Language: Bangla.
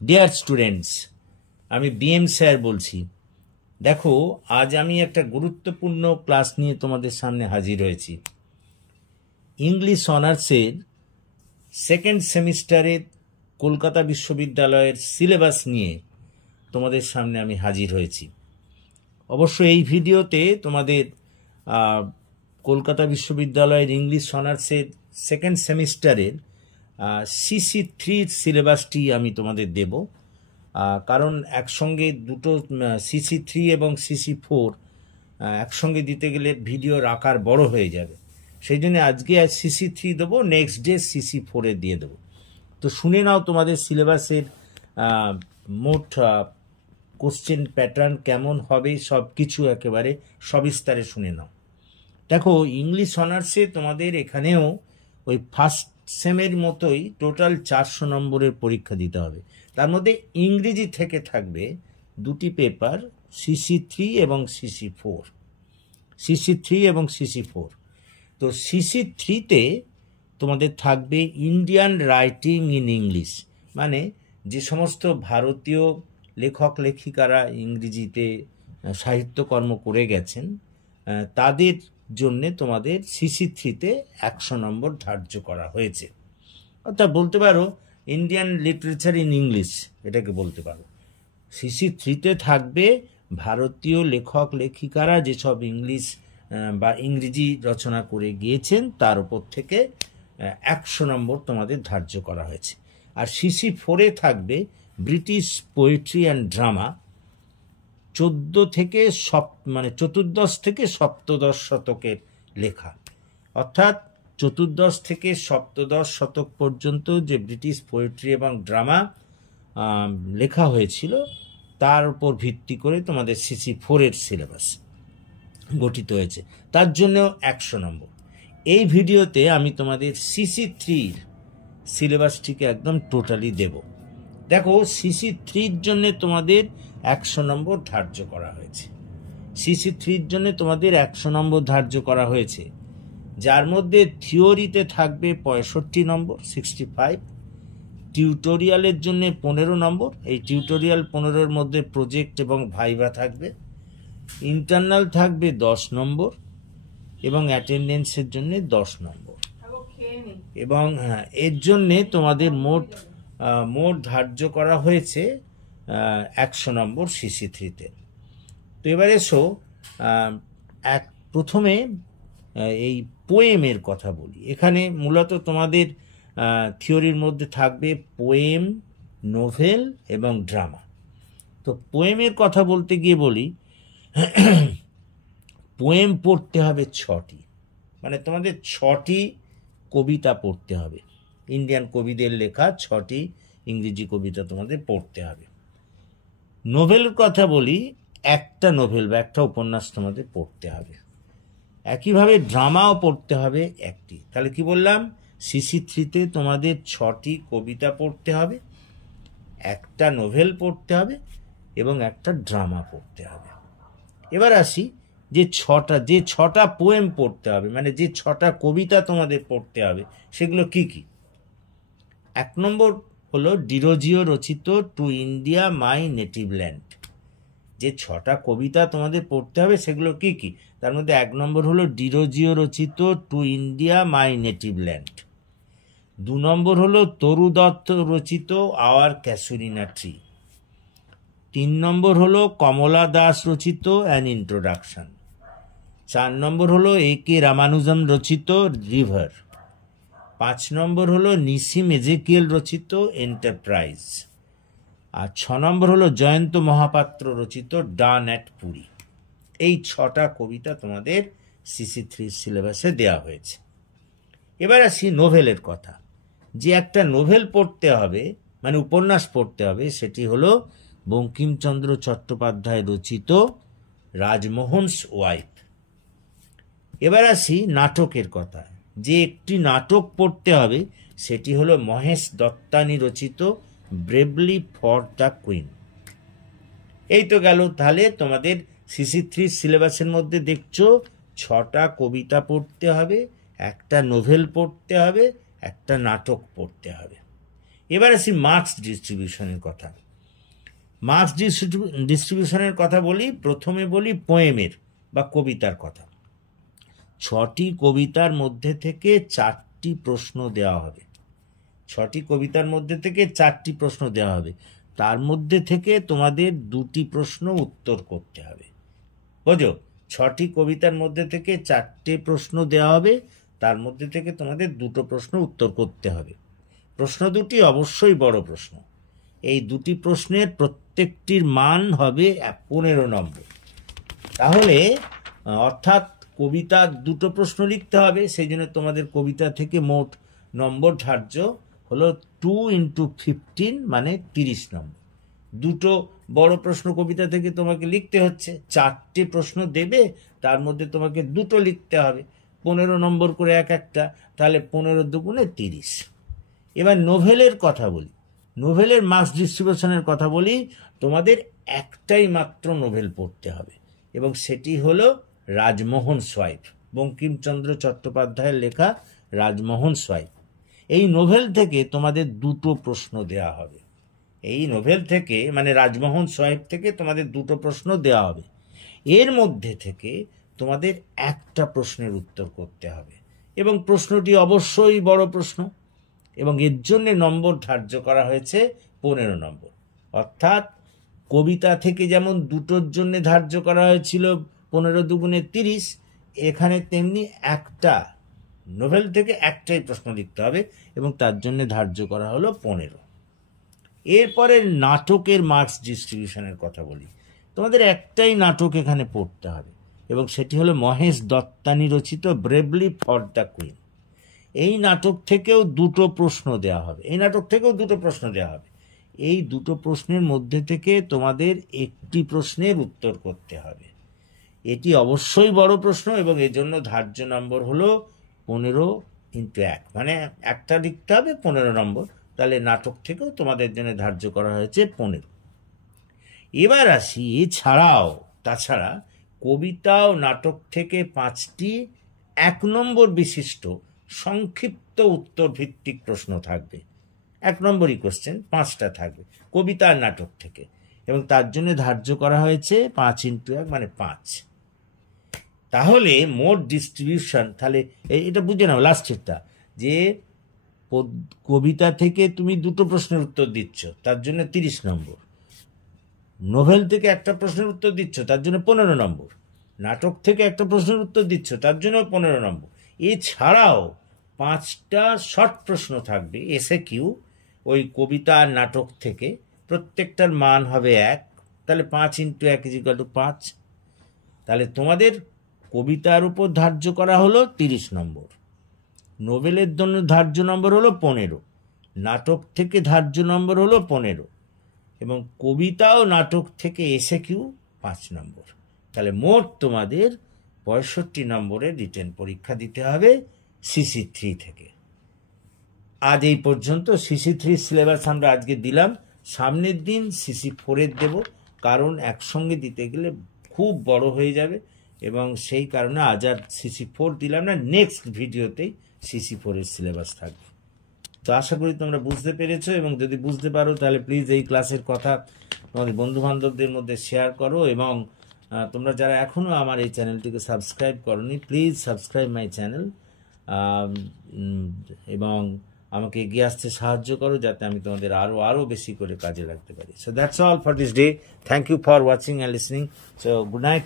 ডিয়ার স্টুডেন্টস, আমি বিএম স্যার বলছি। দেখো, আজ আমি একটা গুরুত্বপূর্ণ ক্লাস নিয়ে তোমাদের সামনে হাজির হয়েছি। ইংলিশ অনার্সের সেকেন্ড সেমিস্টারের কলকাতা বিশ্ববিদ্যালয়ের সিলেবাস নিয়ে তোমাদের সামনে আমি হাজির হয়েছি। অবশ্য এই ভিডিওতে তোমাদের কলকাতা বিশ্ববিদ্যালয়ের ইংলিশ অনার্সের সেকেন্ড সেমিস্টারের CC3 সিলেবাসটি আমি তোমাদের দেব, কারণ একসঙ্গে দুটো CC3 এবং CC4 একসঙ্গে দিতে গেলে ভিডিওর আকার বড় হয়ে যাবে। সেই জন্য আজকে CC3 দেবো, নেক্সট ডে CC4 দিয়ে দেবো। তো শুনে নাও তোমাদের সিলেবাসের মোট কোশ্চেন প্যাটার্ন কেমন হবে, সব কিছু একেবারে সবিস্তারে শুনে নাও। দেখো, ইংলিশ অনার্সে তোমাদের এখানেও ওই ফার্স্ট সেমের মতোই টোটাল 400 নম্বরের পরীক্ষা দিতে হবে। তার মধ্যে ইংরেজি থেকে থাকবে দুটি পেপার, CC3 এবং CC4। CC3 এবং CC4। তো CC3-তে তোমাদের থাকবে ইন্ডিয়ান রাইটিং ইন ইংলিশ, মানে যে সমস্ত ভারতীয় লেখক লেখিকারা ইংরেজিতে সাহিত্যকর্ম করে গেছেন তাদের জন্যে তোমাদের CC3-তে 100 নম্বর ধার্য করা হয়েছে। অর্থাৎ বলতে পারো ইন্ডিয়ান লিটারেচার ইন ইংলিশ, এটাকে বলতে পারো। CC3-তে থাকবে ভারতীয় লেখক লেখিকারা যেসব ইংলিশ বা ইংরেজি রচনা করে গিয়েছেন তার উপর থেকে 100 নম্বর তোমাদের ধার্য করা হয়েছে। আর CC4-এ থাকবে ব্রিটিশ পোয়েট্রি অ্যান্ড ড্রামা, 14 থেকে সপ্তদশ শতকের লেখা। অর্থাৎ 14 থেকে সপ্তদশ শতক পর্যন্ত যে ব্রিটিশ পোয়েট্রি এবং ড্রামা লেখা হয়েছিল তার উপর ভিত্তি করে তোমাদের CC4-এর সিলেবাস গঠিত হয়েছে, তার জন্যও 100 নম্বর। এই ভিডিওতে আমি তোমাদের CC3-র সিলেবাসটিকে একদম টোটালি দেব। দেখো, CC3-র জন্য তোমাদের 100 নম্বর ধার্য করা হয়েছে। CC3-র জন্য তোমাদের 100 নম্বর ধার্য করা হয়েছে, যার মধ্যে থিওরিতে থাকবে 65 নম্বর, 65। টিউটোরিয়ালের জন্য 15 নম্বর, এই টিউটোরিয়াল 15-এর মধ্যে প্রজেক্ট এবং ভাইভা থাকবে। ইন্টারনাল থাকবে 10 নম্বর এবং অ্যাটেন্ডেন্সের জন্য 10 নম্বর। এবং এর জন্যে তোমাদের মোট ধার্য করা হয়েছে 100 নম্বর CC3-তে। তো এবার এসো প্রথমে এই পোয়েমের কথা বলি। এখানে মূলত তোমাদের থিওরির মধ্যে থাকবে পোয়েম, নোভেল এবং ড্রামা। তো পোয়েমের কথা বলতে গিয়ে বলি, পোয়েম পড়তে হবে 6টি, মানে তোমাদের 6টি কবিতা পড়তে হবে। ইন্ডিয়ান কবিদের লেখা 6টি ইংরেজি কবিতা তোমাদের পড়তে হবে। নোভেলের কথা বলি, একটা নোভেল বা একটা উপন্যাস তোমাদের পড়তে হবে। একইভাবে ড্রামাও পড়তে হবে একটি। তাহলে কি বললাম, CC3-তে তোমাদের 6টি কবিতা পড়তে হবে, একটা নোভেল পড়তে হবে এবং একটা ড্রামা পড়তে হবে। এবার আসি যে 6টা পোয়েম পড়তে হবে, মানে যে 6টা কবিতা তোমাদের পড়তে হবে সেগুলো কি কি। 1 নম্বর হলো ডিরোজিও রচিত to India my native land. যে 6টা কবিতা তোমাদের পড়তে হবে সেগুলো কি কি, তার মধ্যে 1 নম্বর হলো ডিরোজিও রচিত to India my native land. 2 নম্বর হলো তরু দত্ত রচিত আওয়ার ক্যাসুরিনা ট্রি। 3 নম্বর হলো কমলা দাস রচিত অ্যান ইন্ট্রোডাকশন। 4 নম্বর হলো AK রামানুজম রচিত রিভার। 5 নম্বর হলো নিসিম এজেকিয়েল রচিত এন্টারপ্রাইজ। আর 6 নম্বর হলো জয়ন্ত মহাপাত্র রচিত ডান অ্যাট পুরী। এই 6টা কবিতা তোমাদের CC3 সিলেবাসে দেওয়া হয়েছে। এবার আসি নোভেলের কথা। যে একটা নোভেল পড়তে হবে, মানে উপন্যাস পড়তে হবে, সেটি হলো বঙ্কিমচন্দ্র চট্টোপাধ্যায় রচিত রাজমোহনস ওয়াইফ। এবার আসি নাটকের কথা। যে একটি নাটক পড়তে হবে সেটি হলো মহেশ দত্তানি রচিত ব্রেভলি ফর দ্য কুইন। এই তো গেল। তাহলে তোমাদের CC3 সিলেবাসের মধ্যে দেখছো 6টা কবিতা পড়তে হবে, একটা নোভেল পড়তে হবে, একটা নাটক পড়তে হবে। এবার আসি মার্কস ডিস্ট্রিবিউশনের কথা। মার্কস ডিস্ট্রিবিউশনের কথা বলি, প্রথমে বলি পোয়েমের বা কবিতার কথা। 6টি কবিতার মধ্যে থেকে 4টি প্রশ্ন দেওয়া হবে। 6টি কবিতার মধ্যে থেকে 4টি প্রশ্ন দেওয়া হবে, তার মধ্যে থেকে তোমাদের 2টি প্রশ্ন উত্তর করতে হবে। বোঝো, 6টি কবিতার মধ্যে থেকে 4টে প্রশ্ন দেওয়া হবে, তার মধ্যে থেকে তোমাদের 2টো প্রশ্ন উত্তর করতে হবে। প্রশ্ন দুটি অবশ্যই বড় প্রশ্ন। এই 2টি প্রশ্নের প্রত্যেকটির মান হবে 15 নম্বর। তাহলে অর্থাৎ কবিতা 2টো প্রশ্ন লিখতে হবে, সেই জন্য তোমাদের কবিতা থেকে মোট নম্বর ধার্য হলো 2 × 15 মানে 30 নম্বর। 2টো বড় প্রশ্ন কবিতা থেকে তোমাকে লিখতে হচ্ছে, 4টে প্রশ্ন দেবে, তার মধ্যে তোমাকে 2টো লিখতে হবে, 15 নম্বর করে এক একটা, তাহলে 15 দুগুণে 30। এবার নোভেলের কথা বলি, নোভেলের মার্কস ডিস্ট্রিবিউশনের কথা বলি। তোমাদের একটাই মাত্র নোভেল পড়তে হবে, এবং সেটি হলো রাজমোহন সোয়াইপ, বঙ্কিমচন্দ্র চট্টোপাধ্যায়ের লেখা রাজমোহন সোয়াইপ। এই নোভেল থেকে তোমাদের 2টো প্রশ্ন দেওয়া হবে। এই নোভেল থেকে মানে রাজমোহন সোয়াইপ থেকে তোমাদের 2টো প্রশ্ন দেওয়া হবে। এর মধ্যে থেকে তোমাদের একটা প্রশ্নের উত্তর করতে হবে, এবং প্রশ্নটি অবশ্যই বড় প্রশ্ন, এবং এর জন্য নম্বর ধার্য করা হয়েছে 15 নম্বর। অর্থাৎ কবিতা থেকে যেমন 2টোর জন্য ধার্য করা হয়েছিল 15 দুগুণে 30, এখানে তেমনি একটা নোভেল থেকে একটাই প্রশ্ন লিখতে হবে, এবং তার জন্য ধার্য করা হলো 15। এরপরে নাটকের মার্কস ডিস্ট্রিবিউশনের কথা বলি। তোমাদের একটাই নাটক এখানে পড়তে হবে, এবং সেটি হলো মহেশ দত্তানি রচিত ব্রেভলি ফর দ্য কুইন। এই নাটক থেকেও 2টো প্রশ্ন দেওয়া হবে। এই 2টো প্রশ্নের মধ্যে থেকে তোমাদের একটি প্রশ্নের উত্তর করতে হবে। এটি অবশ্যই বড় প্রশ্ন, এবং এর জন্য ধার্য নম্বর হলো 15 × 1 মানে একটা লিখতে হবে 15 নম্বর। তাহলে নাটক থেকেও তোমাদের জন্য ধার্য করা হয়েছে 15। এবার আসি, তাছাড়া কবিতা ও নাটক থেকে 5টি 1 নম্বর বিশিষ্ট সংক্ষিপ্ত উত্তর ভিত্তিক প্রশ্ন থাকবে। 1 নম্বরই কোশ্চেন 5টা থাকবে কবিতা আর নাটক থেকে, এবং তার জন্য ধার্য করা হয়েছে 5 × 1 মানে 5। তাহলে মোট ডিস্ট্রিবিউশন, তাহলে এটা বুঝে নাও লাস্টেরটা, যে কবিতা থেকে তুমি 2টো প্রশ্নের উত্তর দিচ্ছ, তার জন্য 30 নম্বর। নোভেল থেকে একটা প্রশ্নের উত্তর দিচ্ছ, তার জন্য 15 নম্বর। নাটক থেকে একটা প্রশ্নের উত্তর দিচ্ছ, তার জন্য 15 নম্বর। এছাড়াও 5টা শর্ট প্রশ্ন থাকবে এসএকিউ ওই কবিতা আর নাটক থেকে, প্রত্যেকটার মান হবে 1। তাহলে 5 × 1 = 5। তাহলে তোমাদের কবিতার উপর ধার্য করা হলো 30 নম্বর, নোবেলের জন্য ধার্য নম্বর হলো 15, নাটক থেকে ধার্য নম্বর হলো 15, এবং কবিতা ও নাটক থেকে এসএকিউ 5 নম্বর। তাহলে মোট তোমাদের 65 নম্বরের রিটেন পরীক্ষা দিতে হবে CC3 থেকে। আজ এই পর্যন্ত CC3 সিলেবাস আমরা আজকে দিলাম। সামনের দিন CC4 দেব, কারণ একসঙ্গে দিতে গেলে খুব বড় হয়ে যাবে, এবং সেই কারণে আজ আর CC4 দিলাম না। নেক্সট ভিডিওতেই CC4 সিলেবাস থাকবে। তো আশা করি তোমরা বুঝতে পেরেছো, এবং যদি বুঝতে পারো তাহলে প্লিজ এই ক্লাসের কথা তোমাদের বন্ধুবান্ধবদের মধ্যে শেয়ার করো, এবং তোমরা যারা এখনও আমার এই চ্যানেলটিকে সাবস্ক্রাইব করোনি, প্লিজ সাবস্ক্রাইব মাই চ্যানেল, এবং আমাকে এগিয়ে আসতে সাহায্য করো, যাতে আমি তোমাদের আরও বেশি করে কাজে লাগতে পারি। So that's all for this day. Thank you for watching and listening. So good night.